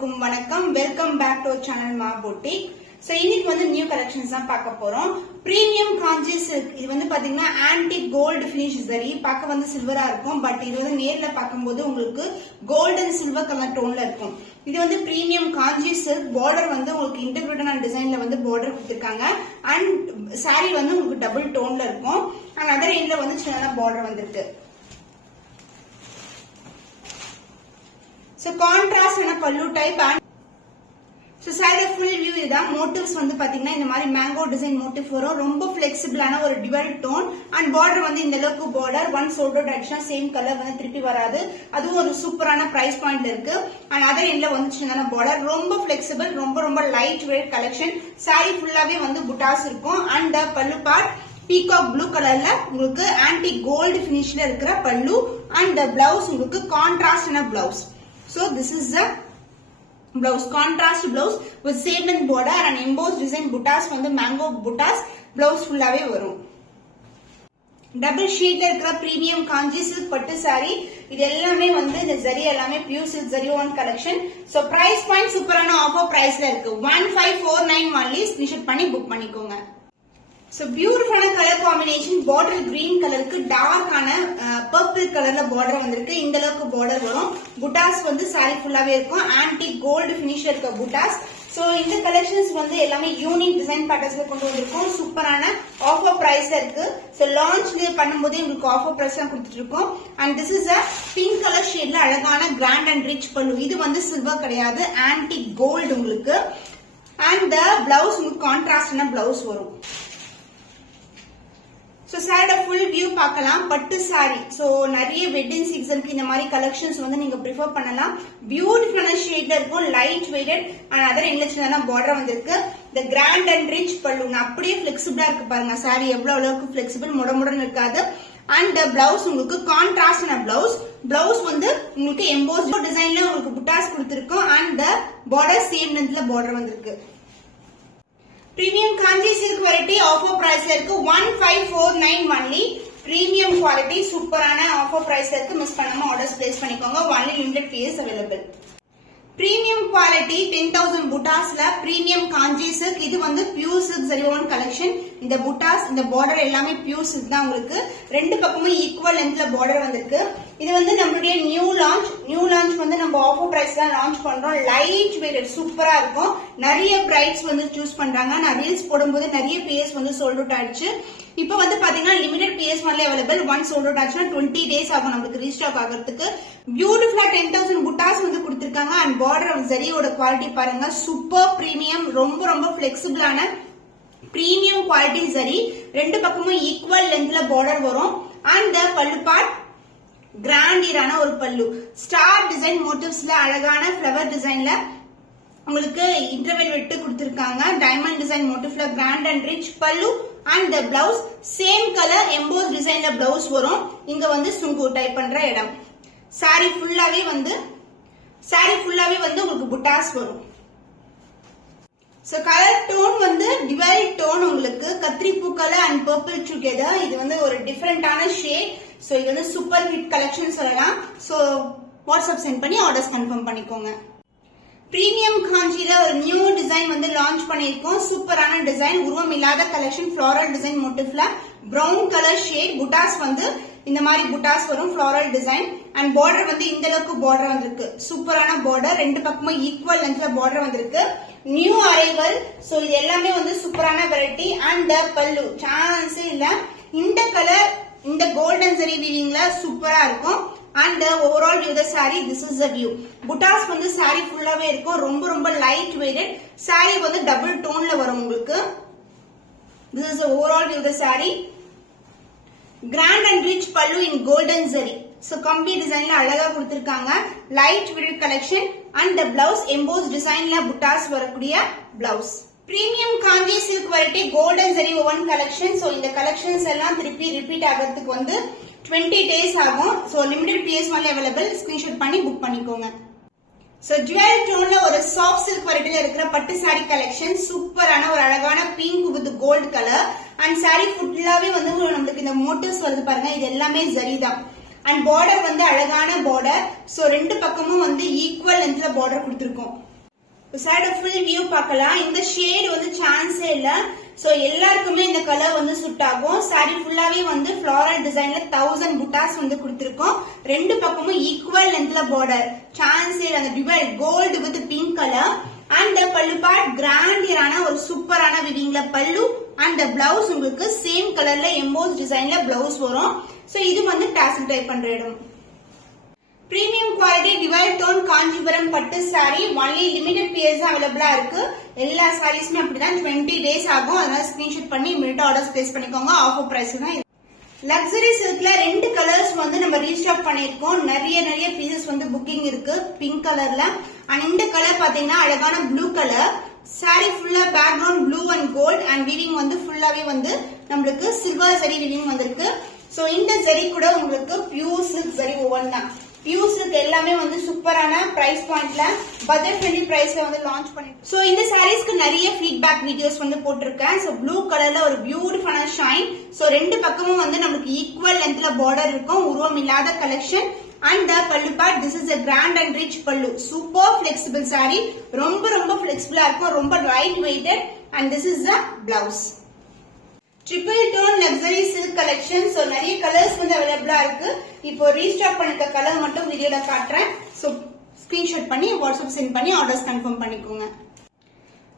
அனைவருக்கும் வணக்கம். Welcome back to channel மா பொட்டிக். சோ இன்னைக்கு வந்து நியூ கலெக்ஷன்ஸ் தான் பார்க்க போறோம். Premium Kanchi silk. இது வந்து பாத்தீங்கன்னா ஆன்டிக் கோல்டு பினிஷ் சரி, பார்க்க வந்து சில்வரா இருக்கும். பட் இது வந்து நேர்ல பார்க்கும்போது உங்களுக்கு கோல்டன் சில்வர் கலர் டோன்ல இருக்கும். இது வந்து பிரீமியம் காஞ்சி சில்க். பார்டர் வந்து உங்களுக்கு இன்டகிரேட்டட் டிசைன்ல வந்து பார்டர் கொடுத்திருக்காங்க. அண்ட் சாரி வந்து உங்களுக்கு டபுள் டோன்ல இருக்கும். அண்ட் அதர் எண்ட்ல வந்து சின்னதா பார்டர் வந்திருக்கு. So contrast and pallu type and so side full view இதான். motifs வந்து பாத்தீங்கன்னா இந்த மாதிரி மேங்கோ டிசைன் motif வரும். ரொம்ப ஃபிளெக்சிபிளான ஒரு dual tone and border வந்து இந்த அளவுக்கு border one shoulder direction same colour வந்து திருப்பி வராது. அதுவும் ஒரு சூப்பரான பிரைஸ் பாயிண்ட்ல இருக்கு. and other endல வந்து சின்னதான border. ரொம்ப ஃபிளெக்சிபிள், ரொம்ப லைட் வெயிட் கலெக்ஷன். saree ஃபுல்லாவே வந்து புட்டாஸ் இருக்கும். and the pallu part peacock blue கலர்ல உங்களுக்கு ஆன்டிக் கோல்டு பினிஷ்ல இருக்கிற பல்லு. and the blouse உங்களுக்கு கான்ட்ராஸ்ட் ஆன blouse. So this is the blouse, contrast blouse with segment border and embossed design buttas வந்து mango buttas blouse ஃபுல்லாவே வரும். டபுள் ஷீட்ல இருக்கிற பிரீமியம் காஞ்சி சில்க் பட்டு சாரி. இது எல்லாமே வந்து இந்த ஜரி எல்லாமே pure silk zari one collection. So price point சூப்பரான ஆஃபர் பிரைஸ்ல இருக்கு. 1549 only. ஸ்கிரீன்ஷாட் பண்ணி புக் பண்ணிக்கோங்க. So beautiful colour combination. Border green கலருக்கு டார்க் ஆன பர்பிள் கலர்ல பார்டர் வந்திருக்கு. இந்த அளவுக்கு பார்டர் வரும். புட்டாஸ் வந்து சாரி ஃபுல்லாவே இருக்கும். ஆன்டிக் கோல்டு பினிஷ்ல இருக்க புட்டாஸ். சோ இந்த கலெக்ஷன்ஸ் வந்து எல்லாமே யூனிக் டிசைன் பேட்டர்ன்ஸ்ல கொண்டு வந்திருக்கோம். சூப்பரான ஆஃபர் பிரைஸ்ல இருக்கு. சோ லான்ச்ல பண்ணும்போது உங்களுக்கு ஆஃபர் பிரைஸ் தான் கொடுத்துட்டு இருக்கோம். And this is a pink colour ஷேட்ல அழகான கிராண்ட் அண்ட் ரிச் பல்லு. இது வந்து சில்வர் கிடையாது, ஆன்டிக் கோல்டு உங்களுக்கு. அண்ட் த பிளவுஸ் உங்களுக்கு கான்ட்ராஸ்டான பிளவுஸ் வரும். சோ சாரியோட ஃபுல் வியூ பார்க்கலாம். பட்டு சாரி. சோ நிறைய வெட்டிங் சீசனுக்கு இந்த மாதிரி கலெக்ஷன்ஸ் வந்து நீங்க ப்ரிஃபர் பண்ணலாம். பியூட்டிஃபுல்லான ஷேட்ல இருக்கும். லைட் வெயிட்டட் அண்ட் அதர் இன்லெட்ஸ்ல பார்டர் வந்திருக்கு. இந்த கிராண்ட் அண்ட் ரிச் பல்லு அப்படியே பிளெக்சிபிளா இருக்கு பாருங்க. சாரி எவ்வளவு அளவுக்கு பிளெக்சிபிள், முடமுடன் இருக்காது. அண்ட் பிளவுஸ் உங்களுக்கு கான்ட்ராஸ்டான பிளவுஸ். பிளவுஸ் வந்து உங்களுக்கு எம்போஸ் டிசைன்ல உங்களுக்கு புட்டாஸ் கொடுத்திருக்கோம். அண்ட் பார்டர் சேம் லென்த்ல பார்டர் வந்திருக்கு. Premium Kanji silk variety offer price la irukku 1549 only. Premium quality சூப்பரான offer price la irukku. Miss பண்ணாம orders place பண்ணிக்கோங்க. only limited pieces available. Premium quality 10,000 புட்டாஸ்ல premium Kanji silk. இது வந்து pure silk zari-on collection. இந்த புட்டாஸ் இந்த border எல்லாமே pure silk தான் உங்களுக்கு. ரெண்டு பக்கமும் ஈக்குவல் லென்த்ல பார்டர் வந்திருக்கு. இது வந்து நம்மளுடைய நியூ லான்ச் வந்து நம்ம ஆஃபர் பிரைஸ் தான் லான்ச் பண்றோம். லைட் வெயிட் சூப்பரா இருக்கும். நிறைய பிரைட்ஸ் வந்து சூஸ் பண்றாங்க. நான் ரீல்ஸ் போடும்போது நிறைய பேஸ் வந்து சோல்ட் அவுட் ஆயிடுச்சு. இப்போ வந்து பாத்தீங்கன்னா limited piece only available. One sold out ஆச்சுன்னா 20 days ஆகும் நமக்கு ரீஸ்டாக் ஆகிறதுக்கு. பியூட்டிஃபுல்லா 10,000 புட்டாஸ் வந்து கொடுத்திருக்காங்க. அண்ட் பார்டர் ஜரியோட குவாலிட்டி பாருங்க, சூப்பர் பிரீமியம். ரொம்ப பிளெக்சிபிளான பிரீமியம் குவாலிட்டி ஜரி. ரெண்டு பக்கமும் ஈக்குவல் லென்த்ல பார்டர் வரும். அண்ட் பல்லு பார்ட் கிராண்டியரான ஒரு பல்லு. ஸ்டார் டிசைன் மோட்டிவ்ஸ்ல அழகான ஃபிளவர் டிசைன்ல உங்களுக்கு இன்டர்வெல் விட்டு கொடுத்திருக்காங்க. டைமண்ட் டிசைன் மோட்டிவ்ல grand and rich pallu. And the blouse same colour emboss டிசைன்ல பிளவுஸ் வரும். இங்க வந்து சுங்கு டைப் பண்ற இடம். சாரி ஃபுல்லாவே வந்து உங்களுக்கு புட்டாஸ் வரும். சோ கலர் டோன் வந்து டிவைல் டோன் உங்களுக்கு கத்திரிப்பூ கலர் அண்ட் பர்பிள் டுகெதர். இது வந்து ஒரு டிஃபரெண்டான ஷேட். சோ இது வந்து சூப்பர் ஹிட் கலெக்ஷன் சொல்லலாம். சோ வாட்ஸ்அப் சென்ட் பண்ணி ஆர்டர்ஸ் கன்ஃபார்ம் பண்ணிக்கோங்க. பிரீமியம் காஞ்சில ஒரு நியூ டிசைன் வந்து லான்ச் பண்ணிருக்கோம். சூப்பரான டிசைன், உருவம் இல்லாத கலெக்ஷன். ஃபிளாரல் டிசைன் மோட்டிவ்ல பிரவுன் கலர் ஷேட். புட்டாஸ் வந்து இந்த மாதிரி புட்டாஸ் வரும். ஃபிளாரல் டிசைன் அண்ட் பார்டர் வந்து இந்த அளவுக்கு பார்டர் வந்திருக்கு. சூப்பரான பார்டர். ரெண்டு பக்கமும் ஈக்குவல் லென்த்ல பார்டர் வந்திருக்கு. New arrival. சோ இது எல்லாமே வந்து சூப்பரான வெரைட்டி. அண்ட் பல்லு சான்ஸே இல்ல. இந்த கலர் இந்த கோல்டன் ஜரி வீவிங்ல சூப்பரா இருக்கும். And overall view the sari. This is the view. புட்டாஸ் வந்து சாரி ஃபுல்லாவே இருக்கும். ரொம்ப லைட் வெயிட்டட். சாரி வந்து டபுள் டோன்ல வரும் உங்களுக்கு. This is overall view the sari. Grand and rich pallu in golden zari. So கம்பி டிசைன்ல அழகா கொடுத்திருக்காங்க. Light weight collection. And blouse emboss டிசைன்ல புட்டாஸ் வரக்கூடிய blouse. Premium Kanchi silk variety golden zari woven collection. So இந்த கலெக்ஷன்ஸ் எல்லாம் திருப்பி ரிப்பீட் ஆகிறதுக்கு வந்து 20 days ஆகும். So limited piece only available. Screenshot பண்ணி புக் பண்ணிக்கோங்க. சோ ஜுவல் டோன்ல ஒரு சாஃப்ட் சில்க் வெரைட்டில இருக்கிற பட்டு சாரி கலெக்ஷன். சூப்பரான ஒரு அழகான pink with gold colour. And saree ஃபுல்லாவே வந்து நமக்கு இந்த மோட்டிவ்ஸ் வருது பாருங்க. இது எல்லாமே ஜரி தான். அண்ட் பார்டர் வந்து அழகான பார்டர். சோ ரெண்டு பக்கமும் வந்து ஈக்குவல் லென்த்ல பார்டர் கொடுத்திருக்கோம். சாரியோட ஃபுல் வியூ பார்க்கலாம். இந்த ஷேட் வந்து சான்ஸே இல்ல. சோ எல்லாருக்குமே இந்த கலர் வந்து சூட் ஆகும். சாரி ஃபுல்லாவே வந்து ஃப்ளாரல் டிசைன்ல 1000 புட்டாஸ் வந்து கொடுத்திருக்கோம். ரெண்டு பக்கமும் ஈக்குவல் லென்த்ல பார்டர். சான்ஸே இல்ல. அந்த divide gold with pink colour. And pallu part கிராண்டியரான ஒரு சூப்பரான விவிங்ல பல்லு. அண்ட் பிளவுஸ் உங்களுக்கு சேம் கலர்ல எம்போஸ் டிசைன்ல பிளவுஸ் வரும். சோ இது வந்து டாசல் டைப் பண்ற இடம். Premium quality divide tone Kanchipuram பட்டு சாரி ஒன்லி லிமிடெட் பீஸ் அவைலபிளா இருக்கு. எல்லா சாரீஸ்மே அப்படிதான் 20 டேஸ் ஆகும். அதனால ஸ்கிரீன்ஷாட் பண்ணி இமிடியேட்டா ஆர்டர்ஸ் பிளேஸ் பண்ணிக்கோங்க. ஆஃபர் பிரைஸ் தான். லக்ஸரி சில்க்ல 2 கலர்ஸ் வந்து நம்ம ரீஸ்டாக் பண்ணிருக்கோம். நிறைய பீசஸ் வந்து புக்கிங் இருக்கு பிங்க் கலர்ல. அண்ட் இந்த கலர் பாத்தீங்கன்னா அழகான ப்ளூ கலர். சாரி ஃபுல்லா background blue and gold. And weaving வந்து ஃபுல்லாவே வந்து நம்மளுக்கு சில்வர் ஜரி வீவிங் வந்திருக்கு. சோ இந்த ஜரி கூட உங்களுக்கு பியூர் சில்க் ஜரி ஓவன் தான். பியூஸ்க்கு எல்லாமே வந்து சூப்பரான பிரைஸ் பாயிண்ட்ல பட்ஜெட் ஃப்ரெண்ட்லி பிரைஸ்ல வந்து லான்ச் பண்ணிருக்கோம். சோ இந்த சாரீஸ்க்கு நிறைய ஃபீட்பேக் வீடியோஸ் வந்து போட்டிருக்கேன். சோ ப்ளூ கலர்ல ஒரு பியூட்டிஃபுல்லான ஷைன். சோ ரெண்டு பக்கமும் வந்து நமக்கு ஈக்குவல் லென்த்ல பார்டர் இருக்கும். உருவம் இல்லாத collection. And pallu part this is a grand and rich pallu. Super flexible saree. ரொம்ப flexible இருக்கும். ரொம்ப light weighted. And this is the blouse. Triple tone luxury silk collection. So நிறைய கலர்ஸ் வந்து அவைலபிளா இருக்கு. இப்போ ரீஸ்டாக் பண்ணிருக்க கலர் மட்டும் வீடியோல காட்டுறேன். சோ ஸ்கிரீன்ஷாட் பண்ணி வாட்ஸ்அப் சென்ட் பண்ணி ஆர்டர்ஸ் கன்ஃபார்ம் பண்ணிக்கோங்க.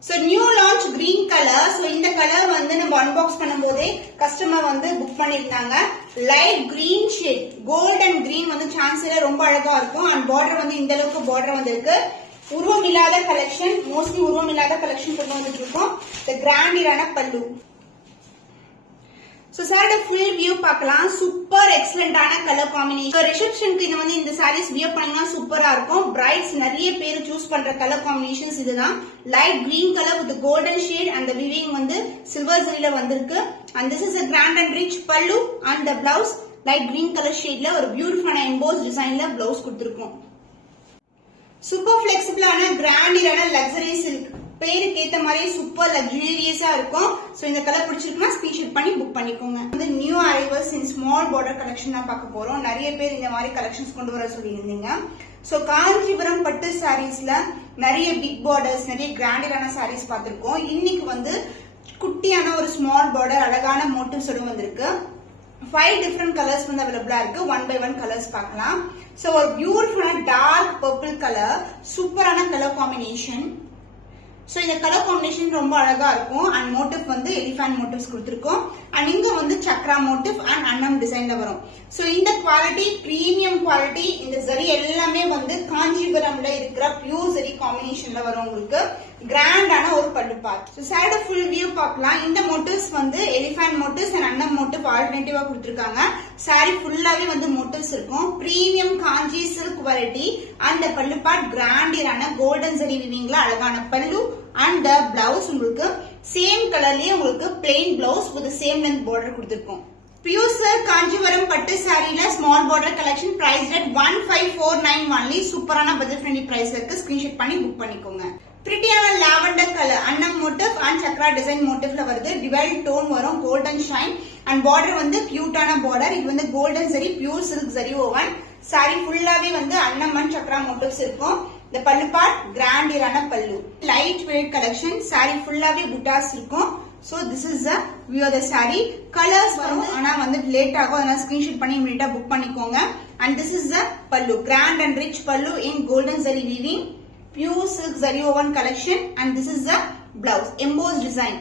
So new launch green colour. So இந்த கலர் வந்து நம்ம அன்பாக்ஸ் பண்ணும்போதே கஸ்டமர் வந்து புக் பண்ணிருந்தாங்க. Light green shade golden green வந்து சான்ஸ்ல ரொம்ப அழகா இருக்கும். அண்ட் பார்டர் வந்து இந்த அளவுக்கு பார்டர் வந்து இருக்கு. உருவம் இல்லாத கலெக்ஷன். மோஸ்ட்லி உருவம் இல்லாத கலெக்ஷன் கொண்டு வந்துட்டு இருக்கோம். இந்த கிராண்டியரான பல்லு. சோ சாரியோட ஃபுல் வியூ பார்க்கலாம். சூப்பர் எக்ஸலென்ட்டான கலர் காம்பினேஷன். ரிசப்ஷனுக்கு இது வந்து இந்த சாரீஸ் வியர் பண்ணீங்கன்னா சூப்பரா இருக்கும். பிரைட்ஸ் நிறைய பேர் சூஸ் பண்ற கலர் காம்பினேஷன்ஸ் இதுதான். Light green colour with golden shade. அந்த விவிங் வந்து சில்வர் ஜரியில வந்திருக்கு. And this is a grand and rich pallu. And the blouse light green colour ஷேட்ல ஒரு பியூட்டிஃபுல்லான எம்போஸ் டிசைன்ல பிளவுஸ் கொடுத்திருக்கோம். சூப்பர் பிளெக்சிபிளான கிராண்டியரான லக்ஸரி சில்க். பேருக்கு ஏத்த மாதிரி சூப்பர் லக்ஸூரியஸா இருக்கும். சோ இந்த கலர் பிடிச்சிருக்குன்னா ஸ்கிரீன்ஷாட் பண்ணி புக் பண்ணிக்கோங்க. வந்து நியூ அரைவல்ஸ் இன் ஸ்மால் பார்டர் கலெக்ஷன் தான் பார்க்க போறோம். நிறைய பேர் இந்த மாதிரி கலெக்ஷன்ஸ் கொண்டு வர சொல்லியிருந்தீங்க. சோ காஞ்சிபுரம் பட்டு சாரீஸ்ல நிறைய பிக் பார்டர்ஸ் நிறைய கிராண்டியரான சாரீஸ் பார்த்திருக்கோம். இன்னைக்கு வந்து குட்டியான ஒரு ஸ்மால் பார்டர் அழகான மோட்டிவ்ஸ் வந்திருக்கு. 5 டிஃபரெண்ட் கலர்ஸ் வந்து அவைலபிளா இருக்கு. 1 by 1 கலர்ஸ் பார்க்கலாம். சோ ஒரு பியூட்டிஃபுல்லான டார்க் பர்பிள் கலர். சூப்பரான கலர் காம்பினேஷன். சோ இந்த கலர் காம்பினேஷன் ரொம்ப அழகா இருக்கும். அண்ட் மோட்டிவ் வந்து எலிஃபண்ட் மோட்டிவ்ஸ் கொடுத்திருக்கோம். அண்ட் இங்க வந்து சக்ரா மோட்டிவ் அண்ட் அன்னம் டிசைன்ல வரும். சோ இந்த குவாலிட்டி பிரீமியம் குவாலிட்டி. இந்த ஜரி எல்லாமே வந்து காஞ்சிபுரம்ல இருக்கிற பியூர் ஜரி காம்பினேஷன்ல வரும். உங்களுக்கு கிராண்டான ஒரு பல்லு பார்ட். சோ சாரியோட ஃபுல் வியூ பார்க்கலாம். இந்த மோட்டிவ்ஸ் வந்து எலிஃபண்ட் மோட்டிவ்ஸ் அண்ட் அன்னம் மோட்டிவ் ஆல்டர்னேட்டிவா கொடுத்திருக்காங்க. சாரி ஃபுல்லாவே வந்து மோட்டிவ்ஸ் இருக்கும். Premium Kanchi silk variety. அந்த பல்லு பார்ட் கிராண்டியரான கோல்டன் ஜரி விவிங்ல அழகான பல்லு. அண்ட் the blouse உங்களுக்கு சேம் கலர்லயே உங்களுக்கு plain blouse with same length border கொடுத்திருக்கோம். பியூர் சில்க் காஞ்சிபுரம் பட்டு சாரில small border collection price rate 1549 only. சூப்பரான பட்ஜெட் ஃப்ரெண்ட்லி பிரைஸ் இருக்கு. ஸ்கிரீன்ஷாட் பண்ணி புக் பண்ணிக்கோங்க. பிரிட்டியான லாவெண்டர் கலர் அன்னம் மோட்டிவ் அண்ட் சக்ரா டிசைன் மோட்டிவ்ல வருது. டிவைட் டோன் வரும். Golden shine. அண்ட் பார்டர் வந்து கியூட்டான பார்டர். இது வந்து golden zari pure silk zari woven. Saree ஃபுல்லாவே வந்து அன்னம் அண்ட் சக்ரா மோட்டிவ்ஸ் இருக்கும். இந்த பல்லு பார்ட் கிராண்டியரான பல்லு. Light weight collection. சாரி ஃபுல்லாவே புட்டாஸ் இருக்கும். So this is the view of the saree. Colours வரும். ஆனா வந்து லேட் ஆகும். அதனால ஸ்கிரீன்ஷாட் பண்ணி இமிடியேட்டா புக் பண்ணிக்கோங்க. And this is the pallu. Grand and rich pallu in golden zari weaving. Pure silk zari woven collection. And this is the blouse. Emboss design.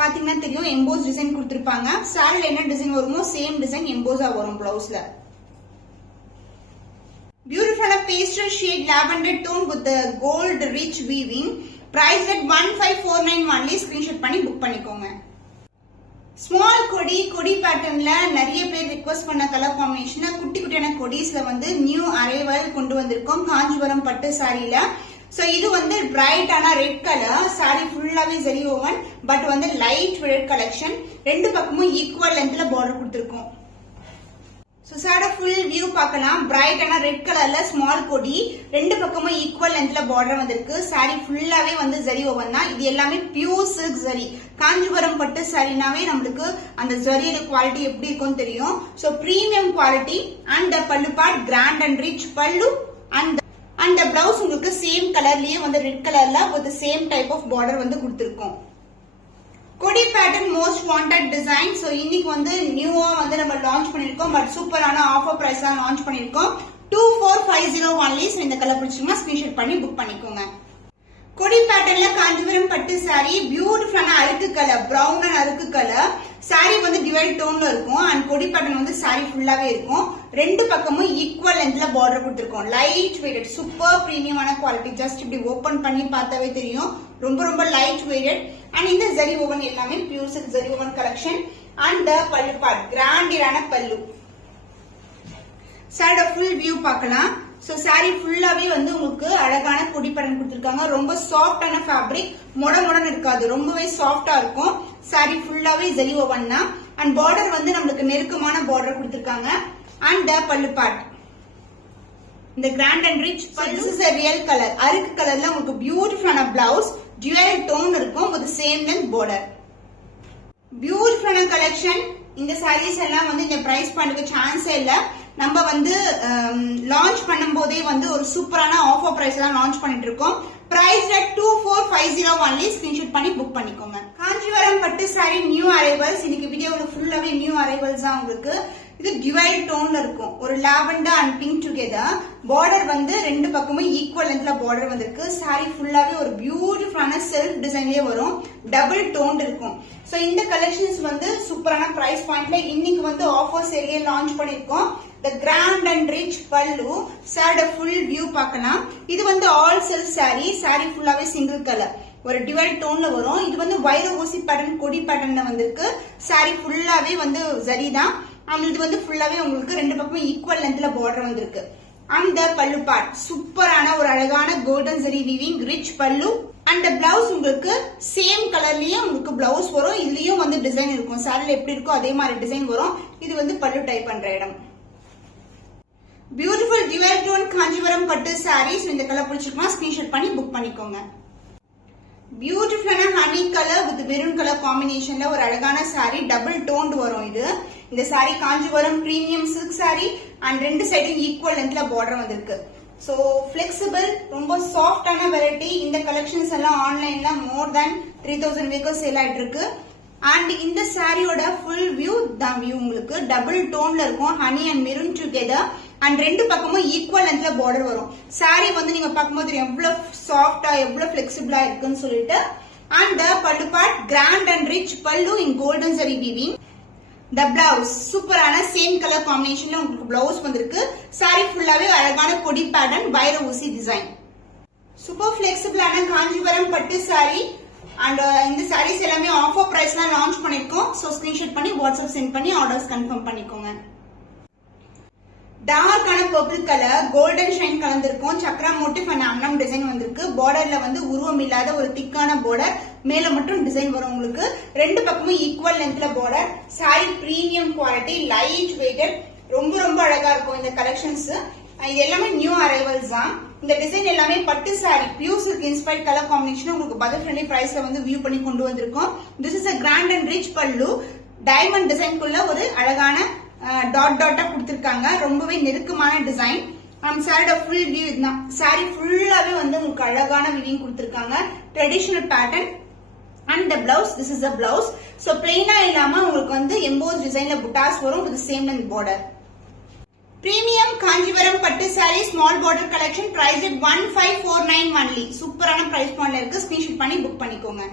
பாத்தீங்கன்னா தெரியும் எம்போஸ் டிசைன் கொடுத்திருப்பாங்க. சாரில என்ன டிசைன் வருமோ சேம் டிசைன் எம்போஸா வரும் பிளவுஸ்ல. Beautiful pastel shade lavender tone with the gold rich weaving. Price at 1549 only. Screenshot பண்ணி book பண்ணிக்கோங்க. Small கொடி பேட்டர்ன்ல நிறைய பேர் ரிக்வெஸ்ட் பண்ண கலர் காம்பினேஷன். குட்டி குட்டியான கொடிஸ்ல வந்து நியூ அரைவல் கொண்டு வந்திருக்கோம் காஞ்சிபுரம் பட்டு சாரியில. சோ இது வந்து பிரைட்டான ரெட் கலர். சாரி ஃபுல்லாவே ஜரி ஓவன். பட் வந்து லைட் வெயிட் கலெக்ஷன். ரெண்டு பக்கமும் ஈக்குவல் லென்த்ல பார்டர் கொடுத்திருக்கோம். சோ சாரியோட ஃபுல் வியூ பார்க்கலாம். பிரைட்டான ரெட் கலர்ல ஸ்மால் கொடி. ரெண்டு பக்கமும் ஈக்குவல் லென்த்ல பார்டர் வந்திருக்கு. சாரி ஃபுல்லாவே வந்து ஜரி ஓவன் தான். இது எல்லாமே பியூர் சில்க் ஜரி. காஞ்சிபுரம் பட்டு சாரினாவே நம்மளுக்கு அந்த ஜரியோட குவாலிட்டி எப்படி இருக்கும்னு தெரியும். So premium quality. And pallu part grand and rich pallu. And and blouse உங்களுக்கு சேம் கலர்லயே வந்து ரெட் கலர்ல with same type of border வந்து கொடுத்திருக்கோம். கொடி pattern most wanted design. So இன்னைக்கு வந்து நியூவா வந்து நம்ம லான்ச் பண்ணிருக்கோம். பட் சூப்பரான ஆஃபர் பிரைஸ் தான் லான்ச் பண்ணிருக்கோம். 2450 only. இந்த கலர் பிடிச்சிருந்தா ஸ்கிரீன்ஷாட் பண்ணி புக் பண்ணிக்கோங்க. கொடி பேட்டர்ன்ல காஞ்சிபுரம் பட்டு சாரி பியூட்டிஃபுல்லான அருக்கு கலர், பிரவுன் அண்ட் அருக்கு கலர். சாரி வந்து டிவைட் டோன்ல இருக்கும் அண்ட் கொடி பேட்டர்ன் வந்து சாரி ஃபுல்லாவே இருக்கும். ரெண்டு பக்கமும் ஈக்குவல் லென்த்ல பார்டர் கொடுத்திருக்கோம். லைட் வெயிட்டட் சூப்பர் பிரீமியமான குவாலிட்டி. ஜஸ்ட் இப்படி ஓபன் பண்ணி பார்த்தாவே தெரியும் ரொம்ப ரொம்ப லைட் வெயிட்டட். அண்ட் இந்த ஜரி ஓவன் எல்லாமே pure silk zari woven collection. And pallu part கிராண்டியரான பல்லு. சாரியோட ஃபுல் வியூ பார்க்கலாம். சோ சாரி ஃபுல்லாவே வந்து உங்களுக்கு அழகான கொடி பேட்டர்ன் கொடுத்திருக்காங்க. ரொம்ப சாஃப்டான ஃபேப்ரிக், மொடன்னு இருக்காது, ரொம்பவே சாஃப்டா இருக்கும். சாரி ஃபுல்லாவே ஜரி ஓவன் தான். அண்ட் பார்டர் வந்து நம்மளுக்கு நெருக்கமான பார்டர் கொடுத்திருக்காங்க. அண்ட் பல்லு பார்ட் இந்த grand and rich pallu. This is a real colour. அருக்கு கலர்ல உங்களுக்கு பியூட்டிஃபுல்லான பிளவுஸ், டியூவல் டோன் இருக்கும் வித் சேம் லென்த் பார்டர். பியூட்டிஃபுல்லான கலெக்ஷன். இந்த சாரீஸ் எல்லாம் வந்து இந்த பிரைஸ் பாயிண்ட்க்கு சான்ஸே இல்ல. நம்ம வந்து லான்ச் பண்ணும்போதே வந்து ஒரு சூப்பரான ஆஃபர் பிரைஸ் தான் லான்ச் பண்ணிட்டு இருக்கோம். Price 2450 only. ஸ்கிரீன்ஷாட் பண்ணி புக் பண்ணிக்கோங்க. காஞ்சிபுரம் பட்டு சாரி நியூ அரைவல்ஸ். இன்னைக்கு வீடியோல ஃபுல்லாவே நியூ அரைவல்ஸ் தான் உங்களுக்கு. இது டிவைட் டோன்ல இருக்கும். ஒரு lavender and pink together. Border வந்து ரெண்டு பக்கமும் ஈக்குவல் லென்த்ல பார்டர் வந்திருக்கு. சாரி ஃபுல்லாவே ஒரு பியூட்டிஃபுல்லான செல்ஃப் டிசைன்லயே வரும். டபுள் டோன் இருக்கும். சோ இந்த கலெக்ஷன்ஸ் வந்து சூப்பரான பிரைஸ் பாயிண்ட்ல இன்னைக்கு வந்து ஆஃபர் சேல்ல லான்ச் பண்ணிருக்கோம். The grand and rich pallu. சாரியோட ஃபுல் வியூ பார்க்கலாம். இது வந்து ஆல் செல்ஃப் சாரி. சாரி ஃபுல்லாவே சிங்கிள் கலர், ஒரு டிவைட் டோன்ல வரும். இது வந்து வைர ஊசி பேட்டர்ன், கொடி பேட்டர்ன்ல வந்திருக்கு. சாரி ஃபுல்லாவே வந்து ஜரி தான். இது வந்து ஃபுல்லாவே உங்களுக்கு ரெண்டு பக்கமும் ஈக்குவல் லென்த்ல பார்டர் வந்திருக்கு. அந்த பல்லு பார்ட் சூப்பரான ஒரு அழகான golden zari weaving rich pallu. And blouse உங்களுக்கு சேம் கலர்லயும் உங்களுக்கு பிளவுஸ் வரும். இதுலயும் வந்து டிசைன் இருக்கும். சாரில எப்படி இருக்கோ அதே மாதிரி டிசைன் வரும். இது வந்து பல்லு டைப் பண்ற இடம். பியூட்டிஃபுல் டிவைட் டோன் காஞ்சிபுரம் பட்டு சாரீஸ். இந்த கலர் பிடிச்சிருக்குமா ஸ்கிரீன்ஷாட் பண்ணி புக் பண்ணிக்கோங்க. பியூட்டிஃபுல்லான honey colour with maroon colour காம்பினேஷன்ல ஒரு அழகான சாரி, டபுள் டோன்ட் வரும் இது. இந்த sari Kanchipuram premium silk sari and ரெண்டு சைடும் ஈக்குவல் லென்த்ல பார்டர் வந்திருக்கு. சோ பிளெக்சிபிள், ரொம்ப சாஃப்டான வெரைட்டி. இந்த கலெக்ஷன்ஸ் எல்லாம் ஆன்லைன்ல மோர் தேன் 3000 வேக்கர்ஸ் சேல் ஆயிட்டு இருக்கு. அண்ட் இந்த சாரியோட ஃபுல் வியூ தான் வியூ உங்களுக்கு டபுள் டோன்ல இருக்கும். Honey and maroon together. And ரெண்டு பக்கமும் ஈக்குவல் லென்த்ல பார்டர் வரும். சாரி வந்து நீங்க பார்க்கும்போது எவ்வளவு சாஃப்டா எவ்வளவு பிளெக்சிபிளா இருக்குன்னு சொல்லிட்டு. And pallu part grand and rich pallu in golden zari weaving. The blouse சூப்பரான சேம் கலர் காம்பினேஷன்ல உங்களுக்கு பிளவுஸ் வந்திருக்கு. சாரி ஃபுல்லாவே அழகான கொடி பேட்டர்ன், வைர ஊசி டிசைன். சூப்பர் பிளெக்சிபிளான காஞ்சிபுரம் பட்டு சாரி. அண்ட் இந்த சாரீஸ் எல்லாமே ஆஃபர் பிரைஸ்ல லான்ச் பண்ணிருக்கோம். சோ ஸ்கிரீன்ஷாட் பண்ணி வாட்ஸ்அப் சென்ட் பண்ணி ஆர்டர்ஸ் கன்ஃபார்ம் பண்ணிக்கோங்க. டார்க்கான பர்பிள் கலர், கோல்டன் ஷைன் கலந்திருக்கும். சக்ரா மோட்டிவ் அண்ட் அன்னம் டிசைன் வந்திருக்கு. பார்டர்ல வந்து உருவம் இல்லாத ஒரு திக்கான பார்டர், மேல மட்டும் டிசைன் வரும் உங்களுக்கு. ரெண்டு பக்கமும் ஈக்குவல் லென்த்ல border. Sari premium quality, light weighted, ரொம்ப ரொம்ப அழகா இருக்கும் இந்த கலெக்ஷன்ஸ். இது எல்லாமே நியூ அரைவல்ஸ் தான். இந்த டிசைன் எல்லாமே பட்டு sorry pure silk inspired colour combination உங்களுக்கு பட்ஜெட் ஃப்ரெண்ட்லி பிரைஸ்ல வந்து வியூ பண்ணி கொண்டு வந்திருக்கோம். This is a grand and rich பல்லு. டைமண்ட் டிசைன்குள்ள ஒரு அழகான டாட் டாட்டா கொடுத்திருக்காங்க. ரொம்பவே நெருக்கமான டிசைன். சாரியோட ஃபுல் வியூ இதுதான். சாரி ஃபுல்லாவே வந்து உங்களுக்கு அழகான வியூவிங் கொடுத்திருக்காங்க. Traditional pattern. And the blouse, this is a blouse. So பிளெயினா இல்லாம உங்களுக்கு வந்து எம்போஸ் டிசைன்ல புட்டாஸ் வரும் with same length border. Premium Kanchipuram பட்டு sari small border collection. Price 1549 only. சூப்பரான பிரைஸ் பாயிண்ட்ல இருக்கு. ஸ்கிரீன்ஷாட் பண்ணி புக் பண்ணிக்கோங்க.